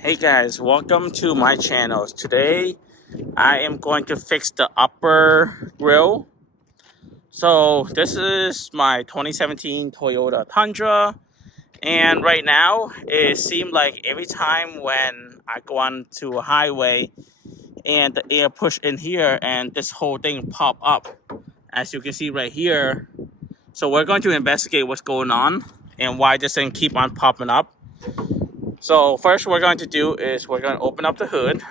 Hey guys, welcome to my channel. Today I am going to fix the upper grill. So this is my 2017 Toyota Tundra, and right now it seems like every time when I go onto a highway and the air push in here and this whole thing pop up, as you can see right here. So we're going to investigate what's going on and why this thing keep on popping up. So first we're going to do is we're going to open up the hood.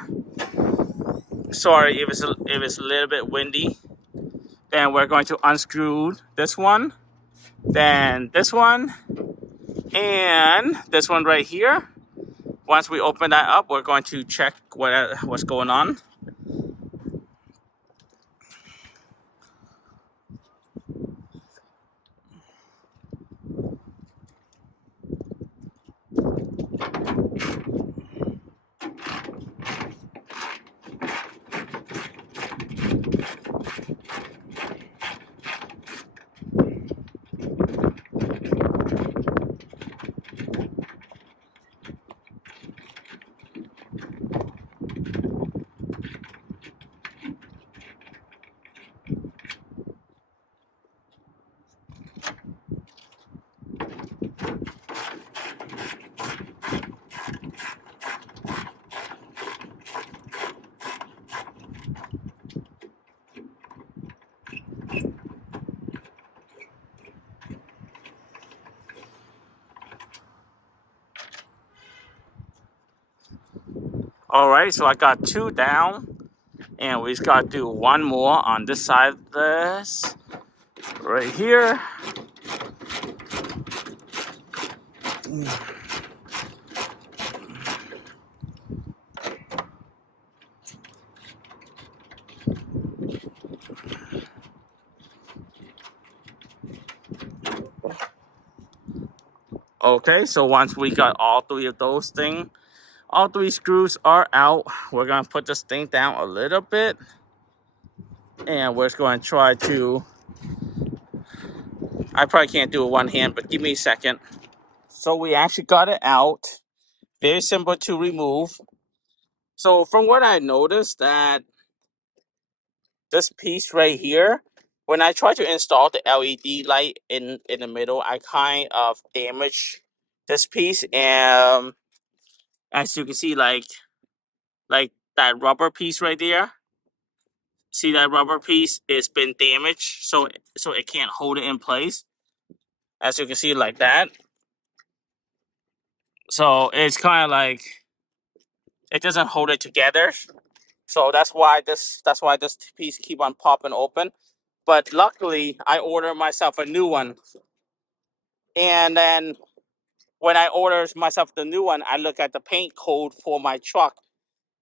Sorry if it's a little bit windy. Then we're going to unscrew this one, then this one, and this one right here. Once we open that up, we're going to check what's going on. All right, so I got two down, and we just got to do one more on this side of this right here. Okay, so once we got all three of those things, all three screws are out. We're gonna put this thing down a little bit, and we're just going to try to. I probably can't do it one hand, but give me a second. So we actually got it out. Very simple to remove. So from what I noticed, that this piece right here, when I try to install the LED light in the middle, I kind of damage this piece. And as you can see, like that rubber piece right there. See that rubber piece? It's been damaged, so it can't hold it in place. As you can see, like that. So it's kind of like it doesn't hold it together. So that's why this piece keep on popping open. But luckily, I ordered myself a new one. And then when I order myself the new one, I look at the paint code for my truck.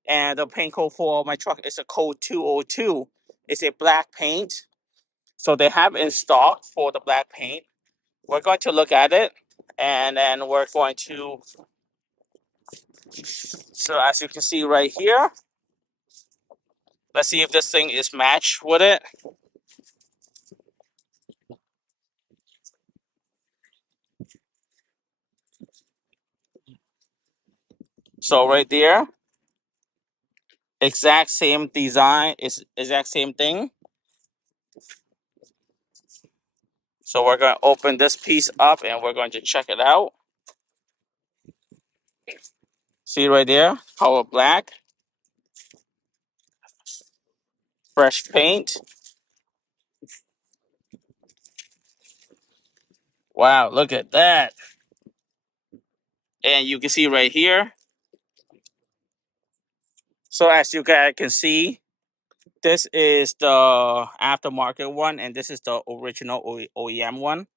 And the paint code for my truck is a code 202. It's a black paint. So they have in stock for the black paint. We're going to look at it. And then we're going to, so as you can see right here, let's see if this thing is matched with it. So right there, exact same design, is exact same thing. So we're going to open this piece up and we're going to check it out. See right there, color black, fresh paint. Wow, look at that. And you can see right here. So as you guys can see, this is the aftermarket one and this is the original OEM one.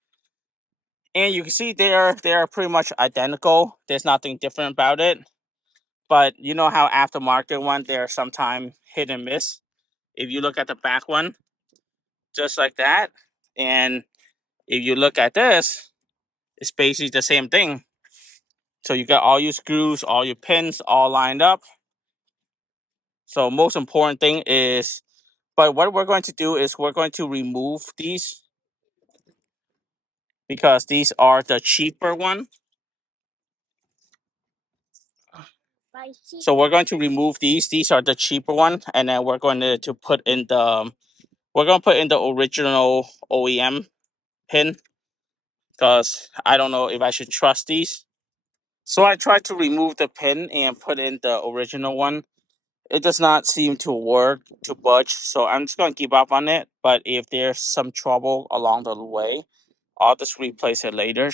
And you can see they're pretty much identical. There's nothing different about it. But you know how aftermarket one, they're sometimes hit and miss. If you look at the back one, just like that. And if you look at this, it's basically the same thing. So you got all your screws, all your pins all lined up. So most important thing is, but what we're going to do is we're going to remove these because these are the cheaper one. So we're going to remove these. These are the cheaper one, and then we're going to put in the original OEM pin because I don't know if I should trust these. So I tried to remove the pin and put in the original one. It does not seem to work to budge, so I'm just gonna keep up on it. But if there's some trouble along the way, I'll just replace it later.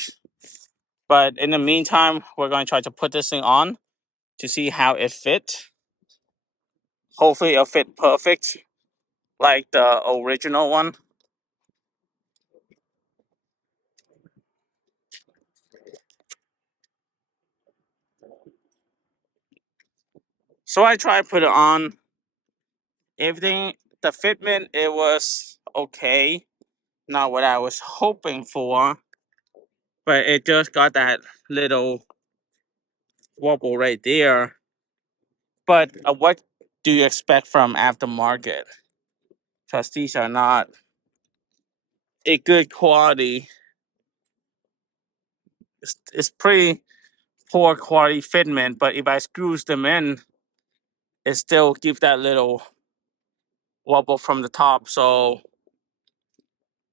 But in the meantime, we're going to try to put this thing on to see how it fit. Hopefully it'll fit perfect like the original one. So I tried to put it on. Everything, the fitment, it was okay. Not what I was hoping for, but it just got that little wobble right there. But what do you expect from aftermarket? Because these are not a good quality. It's pretty poor quality fitment, but if I screws them in, it still give that little wobble from the top. So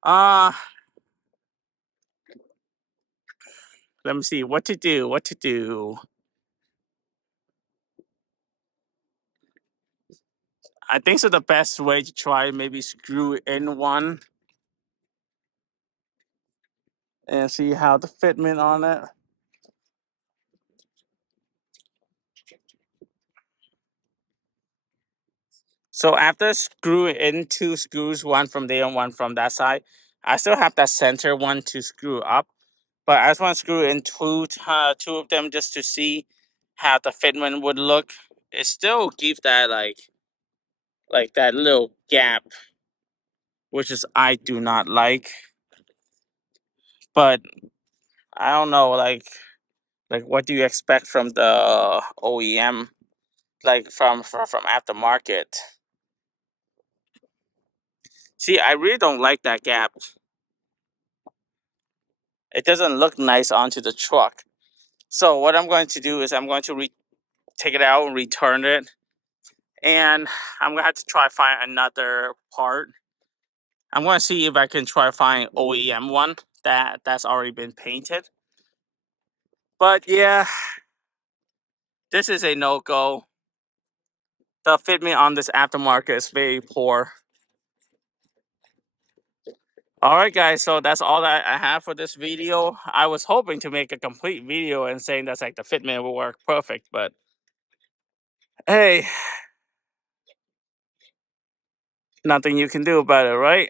uh let me see what to do. What to do. I think so. The best way to try maybe screw in one and see how the fitment on it. So after screwing in two screws, one from there and one from that side, I still have that center one to screw up. But I just want to screw in two of them just to see how the fitment would look. It still gives that like that little gap, which is I do not like. But I don't know, like what do you expect from the OEM, like from aftermarket? See, I really don't like that gap. It doesn't look nice onto the truck. So what I'm going to do is I'm going to take it out and return it, and I'm gonna have to try find another part. I'm gonna see if I can try find OEM one that's already been painted. But yeah, this is a no go. The fitment on this aftermarket is very poor. All right, guys. So that's all that I have for this video. I was hoping to make a complete video and saying that's like the fitment will work perfect, but hey, nothing you can do about it, right?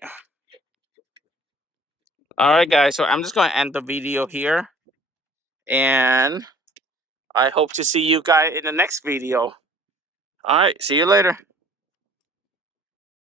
All right, guys. So I'm just going to end the video here, and I hope to see you guys in the next video. All right. See you later.